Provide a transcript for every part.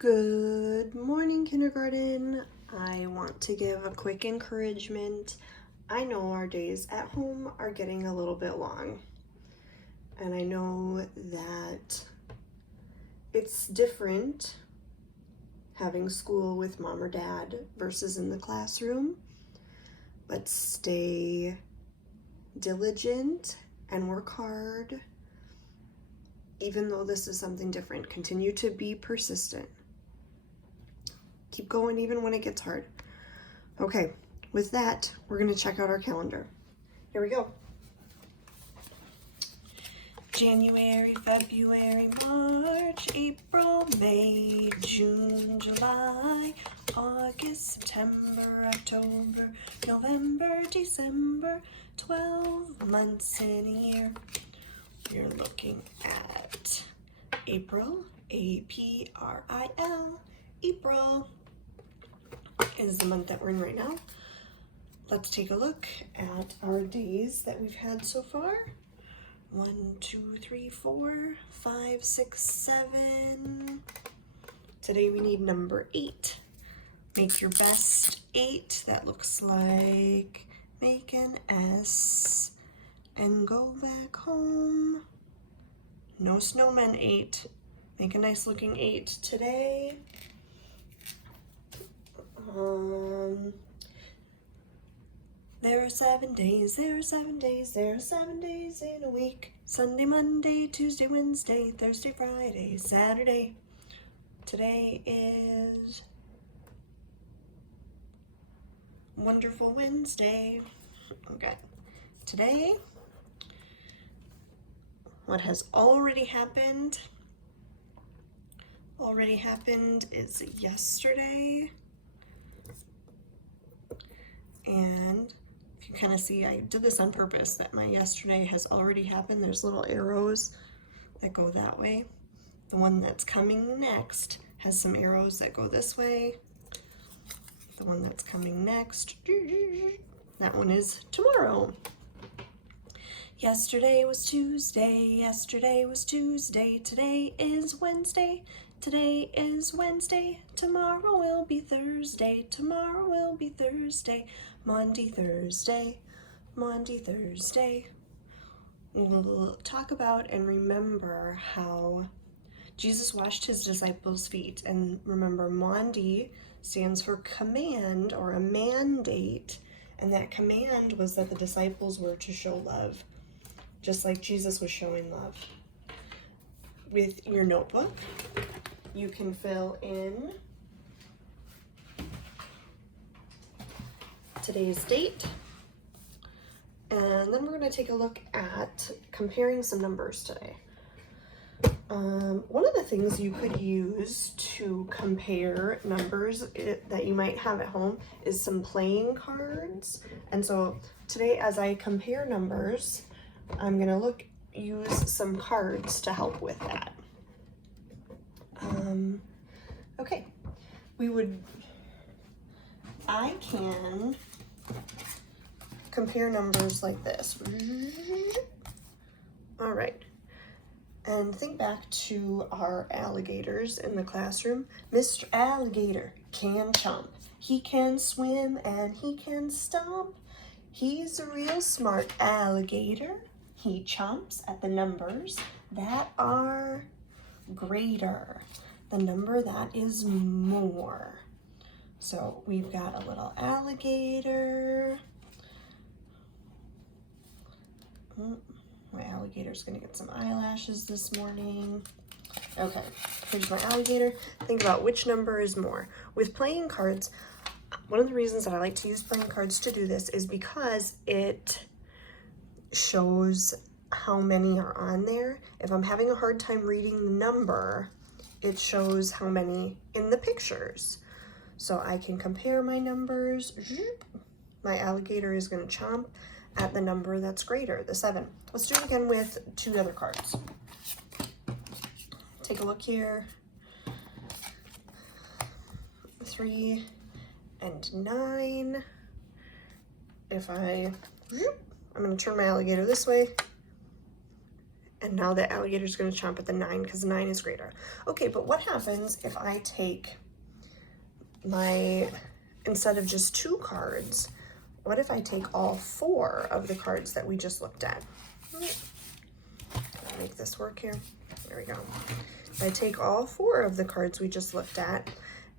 Good morning, kindergarten. I want to give a quick encouragement. I know our days at home are getting a little bit long, and I know that it's different having school with mom or dad versus in the classroom, but stay diligent and work hard. Even though this is something different, continue to be persistent. Keep going even when it gets hard. Okay, with that, we're going to check out our calendar. Here we go. January, February, March, April, May, June, July, August, September, October, November, December, 12 months in a year. You're looking at April, A-P-R-I-L, April is the month that we're in right now. Let's take a look at our days that we've had so far. 1, 2, 3, 4, 5, 6, 7. Today we need number 8. Make your best 8. That looks like make an S and go back home. No snowmen 8. Make a nice looking 8 today. There are 7 days, there are 7 days, there are 7 days in a week. Sunday, Monday, Tuesday, Wednesday, Thursday, Friday, Saturday. Today is Wonderful Wednesday. Okay, today, what has already happened is yesterday. And if you kind of see, I did this on purpose, that my yesterday has already happened. There's little arrows that go that way. The one that's coming next has some arrows that go this way. The one that's coming next, that one is tomorrow. Yesterday was Tuesday, yesterday was Tuesday, today is Wednesday, today is Wednesday, tomorrow will be Thursday, tomorrow will be Thursday, Monday, Thursday, Monday, Thursday. We'll talk about and remember how Jesus washed his disciples' feet. And remember, Monday stands for command or a mandate. And that command was that the disciples were to show love, just like Jesus was showing love. With your notebook, you can fill in today's date, and then we're going to take a look at comparing some numbers today. One of the things you could use to compare numbers that you might have at home is some playing cards. And so today, as I compare numbers, I'm going to use some cards to help with that. Okay, I can compare numbers like this. All right, and think back to our alligators in the classroom. Mr. Alligator can jump, he can swim, and he can stomp. He's a real smart alligator. He chomps at the numbers that are greater, the number that is more. So we've got a little alligator. My alligator's gonna get some eyelashes this morning. Okay, here's my alligator. Think about which number is more. With playing cards, one of the reasons that I like to use playing cards to do this is because it shows how many are on there. If I'm having a hard time reading the number, it shows how many in the pictures. So I can compare my numbers. My alligator is going to chomp at the number that's greater, the 7. Let's do it again with 2 other cards. Take a look here. 3 and 9. I'm going to turn my alligator this way. And now the alligator's gonna chomp at the 9 because 9 is greater. Okay, but what happens if I take instead of just 2 cards, what if I take all 4 of the cards that we just looked at? Make this work here. There we go. I take all 4 of the cards we just looked at,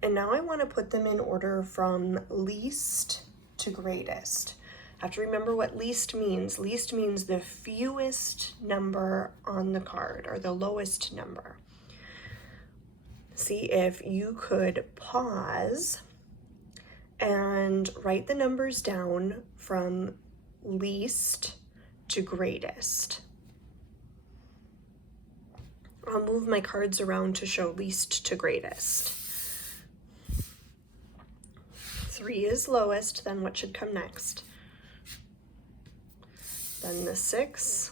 and now I want to put them in order from least to greatest. Have to remember what least means. Least means the fewest number on the card, or the lowest number. See if you could pause and write the numbers down from least to greatest. I'll move my cards around to show least to greatest. 3 is lowest, then what should come next? Then the 6,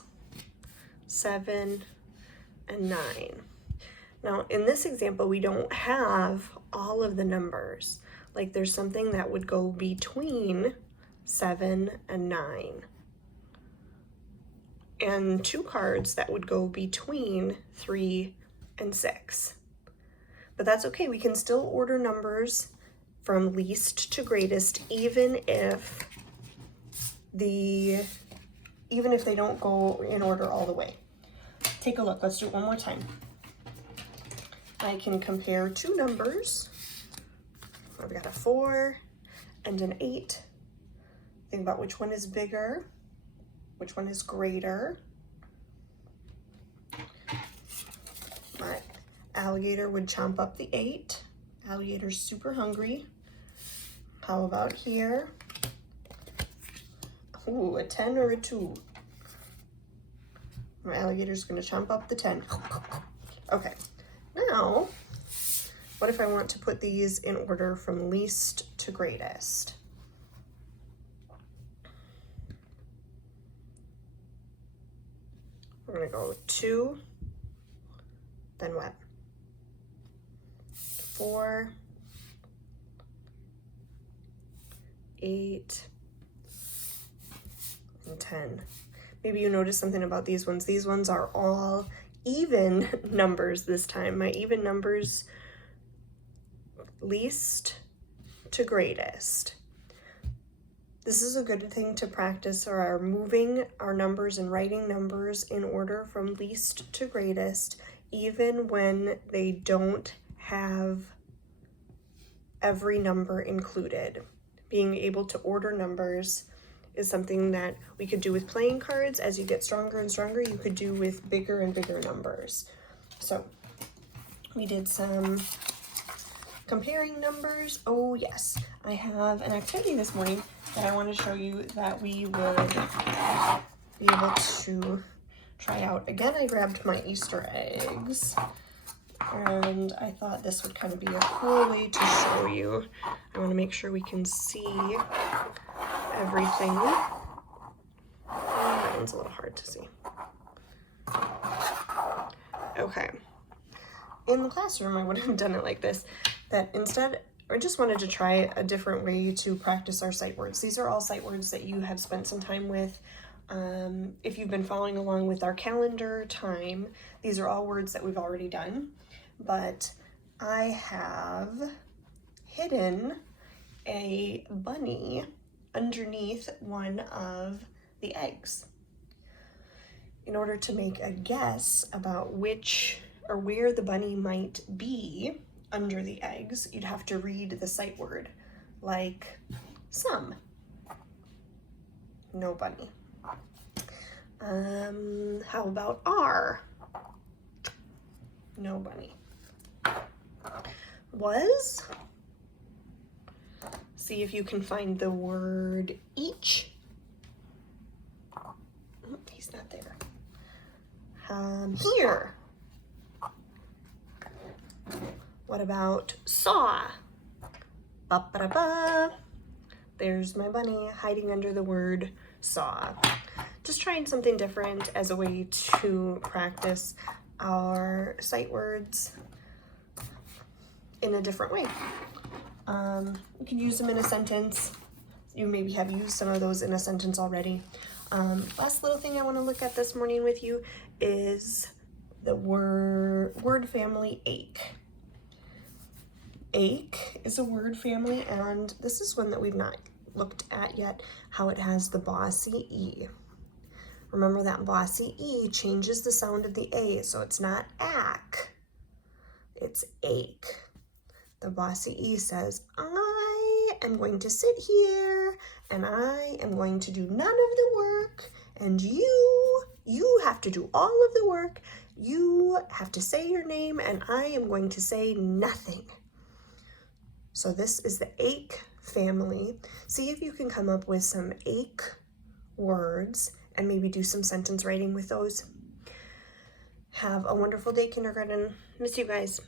7, and 9. Now, in this example, we don't have all of the numbers. Like, there's something that would go between 7 and 9. And 2 cards that would go between 3 and 6. But that's okay, we can still order numbers from least to greatest, even if they don't go in order all the way. Take a look, let's do it one more time. I can compare 2 numbers. I've got a 4 and an 8. Think about which one is bigger, which one is greater. My alligator would chomp up the 8. Alligator's super hungry. How about here? Ooh, a 10 or a 2. My alligator's gonna chomp up the 10. Okay, now, what if I want to put these in order from least to greatest? We're gonna go 2, then what? 4, 8, and 10. Maybe you notice something about these ones. These ones are all even numbers this time. My even numbers, least to greatest. This is a good thing to practice, or are moving our numbers and writing numbers in order from least to greatest, even when they don't have every number included. Being able to order numbers is something that we could do with playing cards. As you get stronger and stronger, you could do with bigger and bigger numbers. So we did some comparing numbers. Oh yes, I have an activity this morning that I want to show you that we would be able to try out. Again, I grabbed my Easter eggs, and I thought this would kind of be a cool way to show you. I want to make sure we can see everything. That one's a little hard to see. Okay. In the classroom, I would have done it like this, that instead, I just wanted to try a different way to practice our sight words. These are all sight words that you have spent some time with. If you've been following along with our calendar time, these are all words that we've already done, but I have hidden a bunny underneath one of the eggs in order to make a guess about which or where the bunny might be under the eggs. You'd have to read the sight word, like some. No bunny. How about are? No bunny. Was? See if you can find the word each. Oh, he's not there. Here. What about saw? Ba-ba-da-ba. There's my bunny hiding under the word saw. Just trying something different as a way to practice our sight words in a different way. You can use them in a sentence. You maybe have used some of those in a sentence already. Last little thing I want to look at this morning with you is the word family ache. Ache is a word family, and this is one that we've not looked at yet, how it has the bossy E. Remember that bossy E changes the sound of the A, so it's not ack, it's ache. The bossy E says, I am going to sit here and I am going to do none of the work, and you have to do all of the work. You have to say your name and I am going to say nothing. So this is the ache family. See if you can come up with some ache words and maybe do some sentence writing with those. Have a wonderful day, kindergarten. Miss you guys.